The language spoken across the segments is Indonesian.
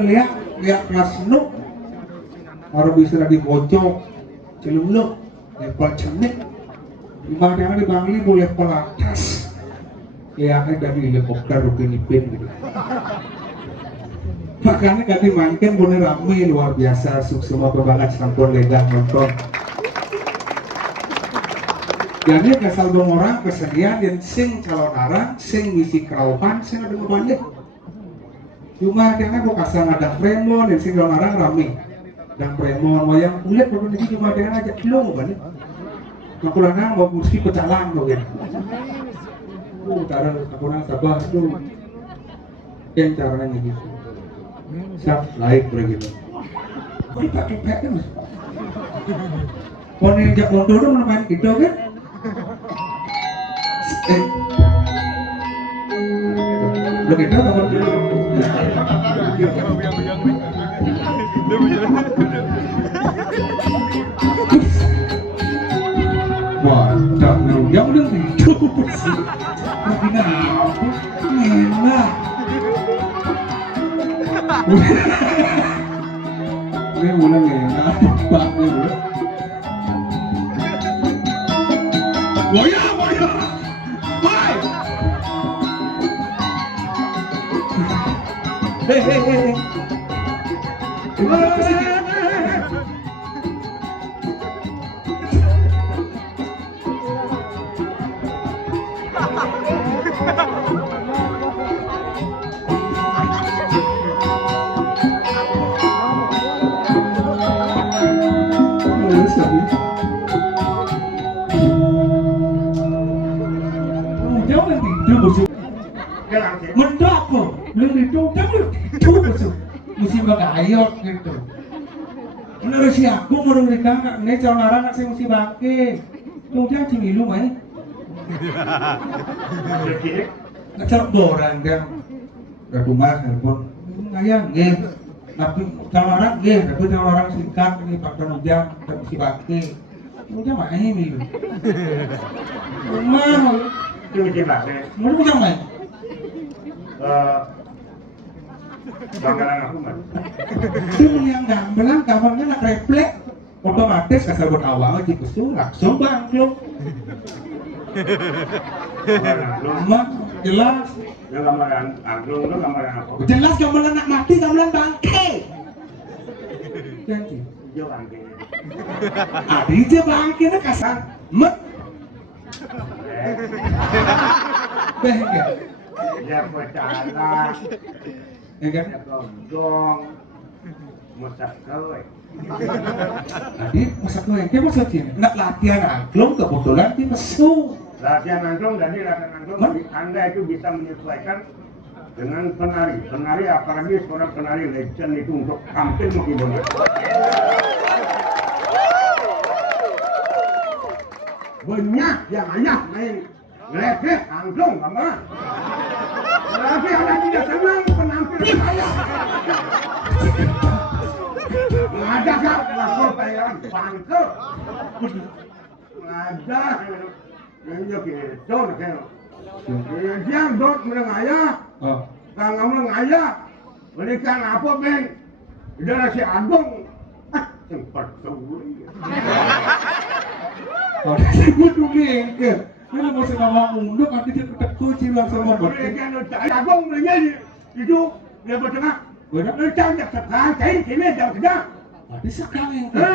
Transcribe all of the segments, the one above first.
lihat kelas nuk orang bisa di pojok celuluk level cenik dimana di Bangli boleh level atas lihatnya dari helikopter Filipin gitu. Makanya kami mainkan boleh ramai luar biasa semua pebangat sampun legang nonton. Jadi kesal dong orang kesediaan dan sing calon arang, sing misi keraupan, sing ada ngebalik. Cuma dengan bukasan ada premon dan sing calon arang rame. Dan premon wayang kulit baru lagi cuma dengan ajak kilo ngebalik. Kakulana mau kursi pecalang tuh kan. Taruh kakulana sabah tuh. Yang caranya gitu. Siap naik begitu. Kok pakai pakai mas? Kalau yang jak motor tuh main gitu kan? Begitu kapan dulu? Wah, tak yang udah gitu sih. Mungkin apa? Enak. Ini ulang enak, pak ini. Boya, boya, boy. Hei. Gimana sih? Mendok kok, belum itu besok, mesti bagayot gitu. Menurut si aku menurut mereka nih calon arang nak saya mesti bangke, kemudian cimilu main. Ngecap dorang kan, udah rumah handphone, ngayang nih, tapi calon arang nih, tapi calon arang singkat ini pakai hujan, tak mesti bangke, kemudian main nih. Rumah, itu mesti bangke. mau hujan main. Bangkalan aku mas. Itu yang gambelan kamarnya nak refleks otomatis kasar buat awal di pesu langsung bangkrut. Lemah jelas. Yang gambaran angklung itu gambaran apa? Jelas gambelan nak mati gambelan bangke. Janji. Hijau bangke. Adi je bangke nak kasar met. Bengke. Dia bercala, Ya kan? dia gondong, masak kue. Tadi masak kue, dia masak sini. Nak latihan angklung kebetulan di pesu. Latihan angklung, jadi latihan angklung Anda itu bisa menyesuaikan dengan penari. Penari apalagi seorang penari legend itu untuk tampil menghibur. Banyak yang hanya main lepet angklung, gambar. Tapi Anda tidak senang penampilan saya. Mengajak kak, lapor bayaran bangke. Mengajak, yang gitu, nak. Dia dot menengaya, kalau menengaya, berikan apa ben? Dia nasi agung, sempat suri. Oh, saya dulu engke. Ini masih nama unduk, nanti dia ketekut cilang sama Berikan agung menyanyi, itu dia bertengah. Bertengah jak sekarang, saya ini jauh sudah. Tadi sekarang engke.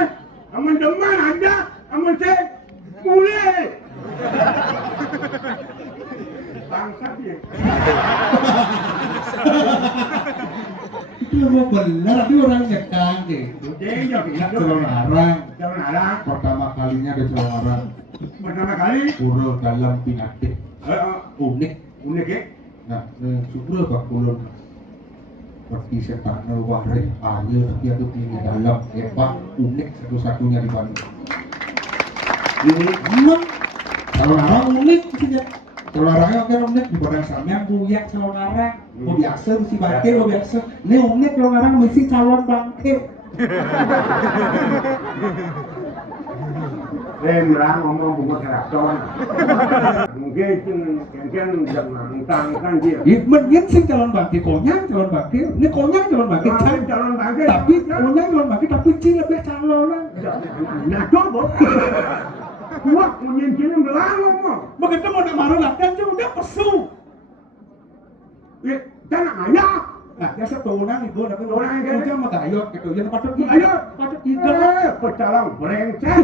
Aman deman ada, aman saya mulai. Bangsa dia. Itu mau benar, dia orang nyekang deh. Dia Celon arang. Jangan arang. Pertama kalinya ada celon arang. Pertama kali. Pura dalam pinatik. Unik. Unik ya. Nah, syukur bak kulon. Seperti setan waris Arya tapi ada ini dalam hebat unik satu-satunya di Bandung. Ini emang celon arang unik sih. Celon arangnya oke unik di Padang Samyang buyak celon arang. Mau biasa mesti bangke, mau biasa. Ini unik celon arang mesti calon bangke. Merang ngomong bunga keraton. Mungkin kan jangan tangkan dia. Menyen sih calon bangkit, konyang calon bangkit. Ini konyang calon bangkit, Calon bangkit. tapi konyang calon bangkit, tapi Cing lebih calonan. Nah coba. Kuat menyincin belang ngomong. Begitu mau marah latihan Cing udah pesu. Jangan ayah. Nah, biasa turunan ibu, tapi Turunan gitu. udah mah gayot gitu. Yang patut Gayot. patut igal. Pecalang brengsek.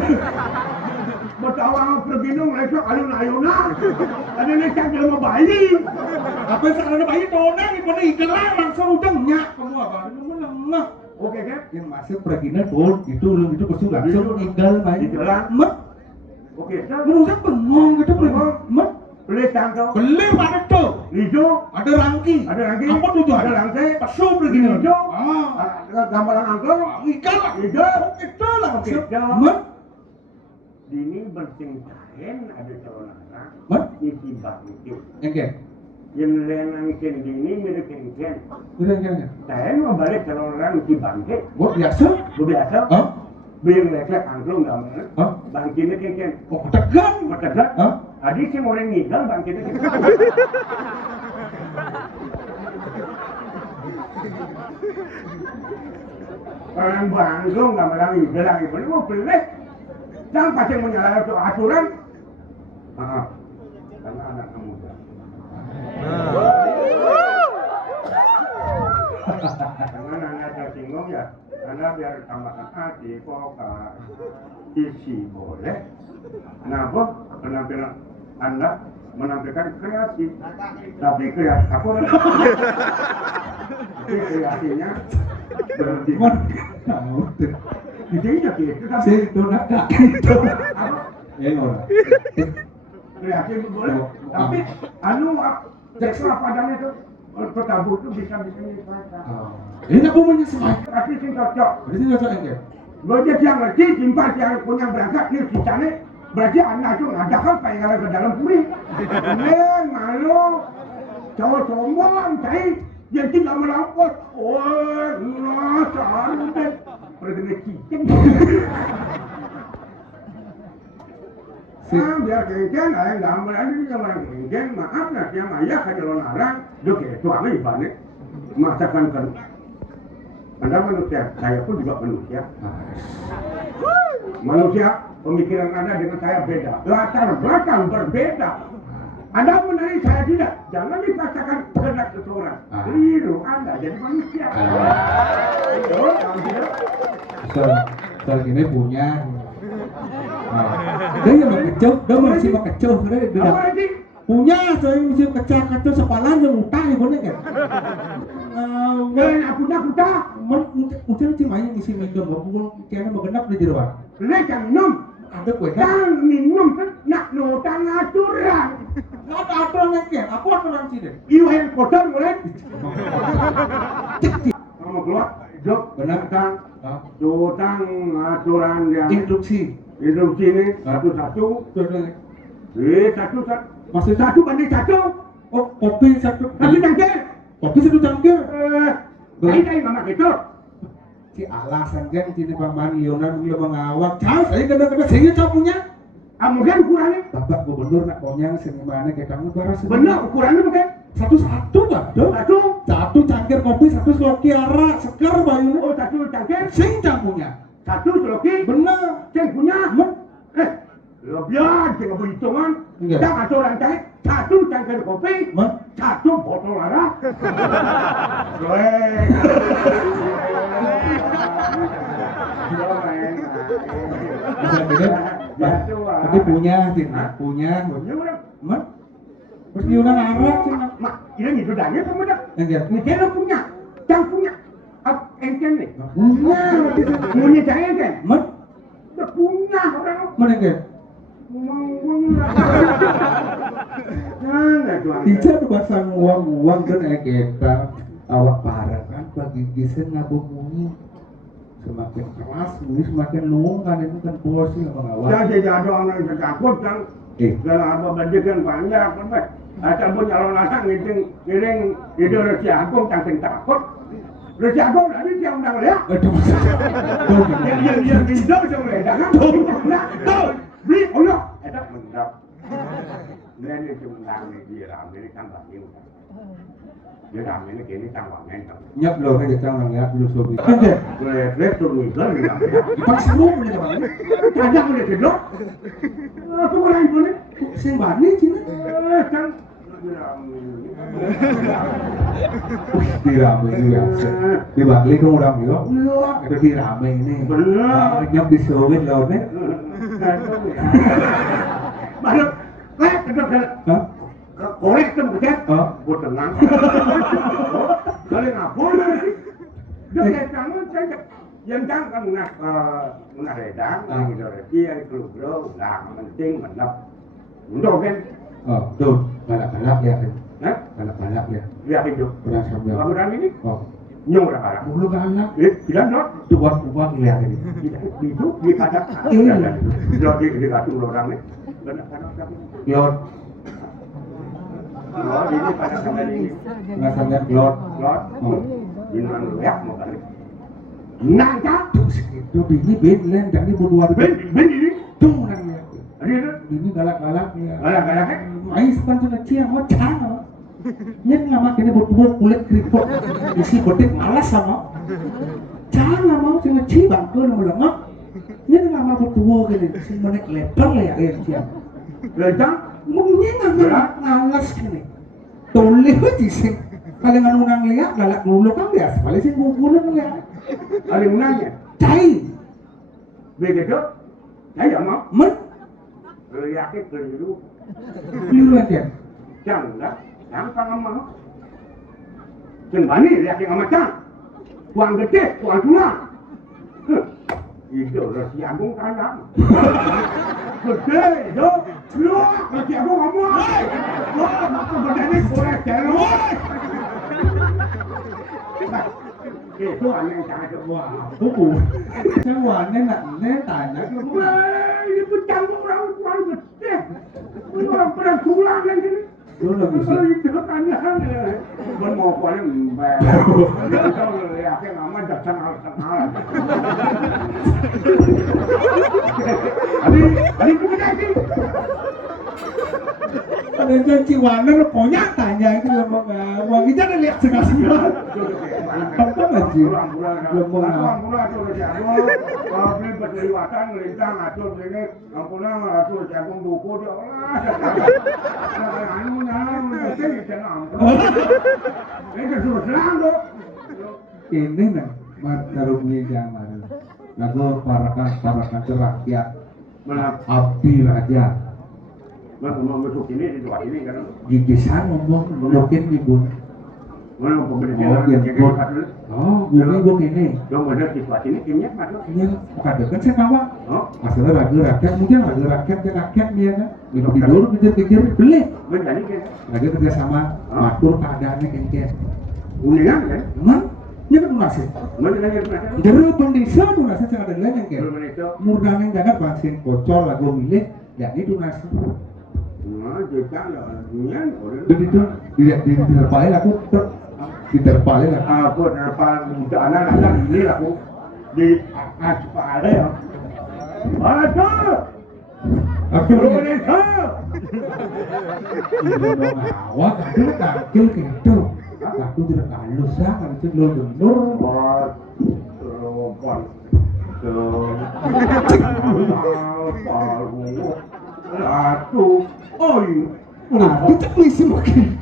Bertawang berginung lesok alun-alunan. Ada necak sama bayi. Apa yang sekarang bayi turunan ibu nih igal langsung udah nyak kamu apa? Ini lemah. Oke kan? Yang masuk perginya turun itu pesu langsung igal main. Igalan. Met. Oke, Menurut bengong gitu Bengong. Met. beli tangkau. Beli ada tuh. Hijau. Ada rangki. Ada rangki. Apa tuh Ada rangki. Pesu begini. Hijau. Ah. Gambaran angklung. Igal. Hijau. Itu langsung. Hijau. Met. Dini bercengcahen ada calon anak. Met. Isi bangkit. Engke. Yang lenang ken dini mirip ken. Udah engke. Saya mau balik calon anak isi bangkit. Gua biasa. Gue biasa. Hah? Biar lek angklung gak mana. Hah? Bangkitnya ken. Oh, tegan. Mategak. Hah? Adik sih orang ngigal bangkitnya ken. Orang Bandung nggak bilang bilang ibu ini mau beli, jangan pasti menyalahi aturan. Maaf, karena anak muda. Jangan anda tersinggung ya, anda biar tambahkan hati, poka, isi boleh. Kenapa penampilan anda menampilkan kreasi, tapi kreasi apa? Tapi kreasinya berhenti. Tahu tuh. Intinya gitu tapi Si donat gitu. apa? Ya ora. Kreasi boleh, tapi anu ekstra padanya itu bertabur itu bisa diselesaikan. Ini aku punya semai. Tapi sing cocok. Berarti cocok engke. Gojek yang ngerti, simpan yang punya berangkat nih sisanya. Berarti anak itu ngadakan pengen ke dalam puri. Neng malu, cowok sombong, cai yang tidak melampot. Wah, saru deh. Pergi cicing. Biar kengken, ayah gambar ini juga orang kengken. Maaf lah, yang ayah kajelon arang, dok itu apa ibaratnya? Masakan kan. Anda manusia, saya pun juga manusia. Manusia, pemikiran Anda dengan saya beda. Latar belakang berbeda. Anda menarik saya tidak. Jangan dipaksakan kehendak seseorang. Keliru Anda jadi manusia. Betul, kalau tidak. Soal gini punya. Dia yang makecok, dia masih makecok. Apa lagi? Punya, saya masih kecil-kecil sepalan yang utang ibu nih kan. Kuda. Mungkin sih main isi minum, mungkin kayaknya bergenap di jeruan. Lek yang minum. Ada kue kan? Yang minum kan nak notang aturan. Nggak ada aturan yang aku aturan sih deh. Iyo yang kotor boleh. Kamu keluar, jok. Benar Kan, notang aturan yang instruksi. hidup sini satu-satu. Satu. Maksud Satu banding satu. oh kopi satu. Satu cangkir. Kopi satu cangkir. Ini mama gitu. Si alasan kan sini paman Yonan dia mengawak. Cah, saya kena saya punya. Mungkin ukurannya. Bapak gubernur nak konyang sini mana kayak kamu baras. Benar ukurannya mungkin. Satu-satu pak. Satu cangkir kopi, satu sloki arak, sekar bayu. Oh satu cangkir. Sing punya. Satu sloki. Benar. Ceng punya. Lebihan ceng berhitungan. Enggak. Jangan aturan ceng. Satu cangkir kopi. Satu botol arak. Tapi punya, punya. Mat, persiunan arak sih. Mak, ini gitu danya kamu dah. Enggak. Ini dia punya, jangan punya. Engken nih. Punya saya kan. Mat, Udah punya orang. mana enggak? Jangan. Tidak ada pasang uang dan kita awak parah kan bagi gisen ngabungi semakin keras bunyi semakin luang kan itu kan porsi abang awak. Jadi ada orang yang takut kan. Kalau apa bajikan banyak kan. Asal pun calon asal ngiring ide Resi Agung tangking takut. Resi Agung tadi dia undang lihat. Aduh. Dia gitu jangan. Tuh. beli ono ada mendap nên chúng ta gì làm cái căn bản như vậy để làm những cái căn bản nhanh chóng nhấp lô cái trong là nhấp lô số bị cái gì rồi rét tôi người lớn người làm bác sĩ lúc này các bạn thằng ra người thì đó tôi làm luôn đấy xem bản đi chứ chẳng đi làm mình đi đi bạn lấy không làm nữa cái đi làm mình này nhấp đi số biết lâu đấy bạn ơi cái đó korek tu bukan? Bukan nang. Kalau nak boleh. Jadi kamu saya yang jangan kan nak redang, ini dia keluar lah, penting menap. Untuk kan? Tuh, balak-balak ya kan? Balak-balak ya. Lihat itu. Berasa biar. Bangunan ini? Nyong dah balak. Mulu galak. Tidak dok. Tuan lihat ini. Itu di kadang. Jadi di kadang orang ni. Lord. Lord ini pada sampai ini. Nggak sampai Lord. Bintang lihat mau kali. Nangka. Itu bini ben len dan ini berdua. Ben ini. Tuh orangnya. Ini galak-galak ya. Galak-galak. Ais kan sudah cia mau cana. Nyen lama kini berdua kulit keriput. Isi botek malas sama. Cana mau cuma cia bangku nama lengap. Nyen lama berdua kini si menek lebar lah ya cia. Lejang. Mungkin nggak ngalas kini. Toleh aja sih. Kalau nggak lihat galak dulu kan biasa. Paling sih gugulan lihat. Ada gunanya. Cai. Begitu. Saya mau. Men. Lihat ke dulu. Lihat aja. Jangan. Gampang amat. Jangan lihat yang amat cang. Uang gede, uang tulang. Itu rasi agung kaya. Gede, itu. Lu, rasi agung kamu. Wah, maka badannya boleh jalan. Itu aneh sangat. Wah, buku. Saya warna nak tanya. Wah, ini pun campur orang gede. Orang perang tulang yang ini. Lu lagi sih. Itu tanya. Bukan mau kuali mbak. Kalau lihat yang amat datang al-sanal. Hari kita sih. Ada janji warna lo pokoknya tanya itu wang kita ada lihat sekali. Apa lagi? Pulang tu jago. Beli berlewatan melintang atur ini. Pulang atur jago duku dia. Anu nang mesti jangan. Ini suruh serang tu. Ini nih, margarumnya jangan. Lagu parakan rakyat. Abdi raja. Mau masuk ini di tempat ini kan? Gigisan ngomong mungkin ibu. Mana pembelajaran? Gue ini. Dong ada di tempat ini kimnya masuk. Ini ada kan saya bawa. Masalah lagu rakyat mungkin lagu rakyat dia kan. Minum tidur kejar beli. Menjadi kan? Lagi kerja sama matur keadaannya kan. Uningan kan? Emang? Ini kan tunasnya. Mana yang tunasnya? Dari pendesa tunasnya sangat ada lain yang kan. Indonesia. Murdaneng jangan pansin kocol lagu milih. Jadi tunasnya. Nah, jika dunia, Jadi itu diterpalin aku diterpalin aku. Aku terpal muda anak ini aku di aspal ya. Aduh, Aku Indonesia. awak ada kakil gitu. Aku tidak halus ya kan itu nur. Aku, oh, Nah, kita polisi makin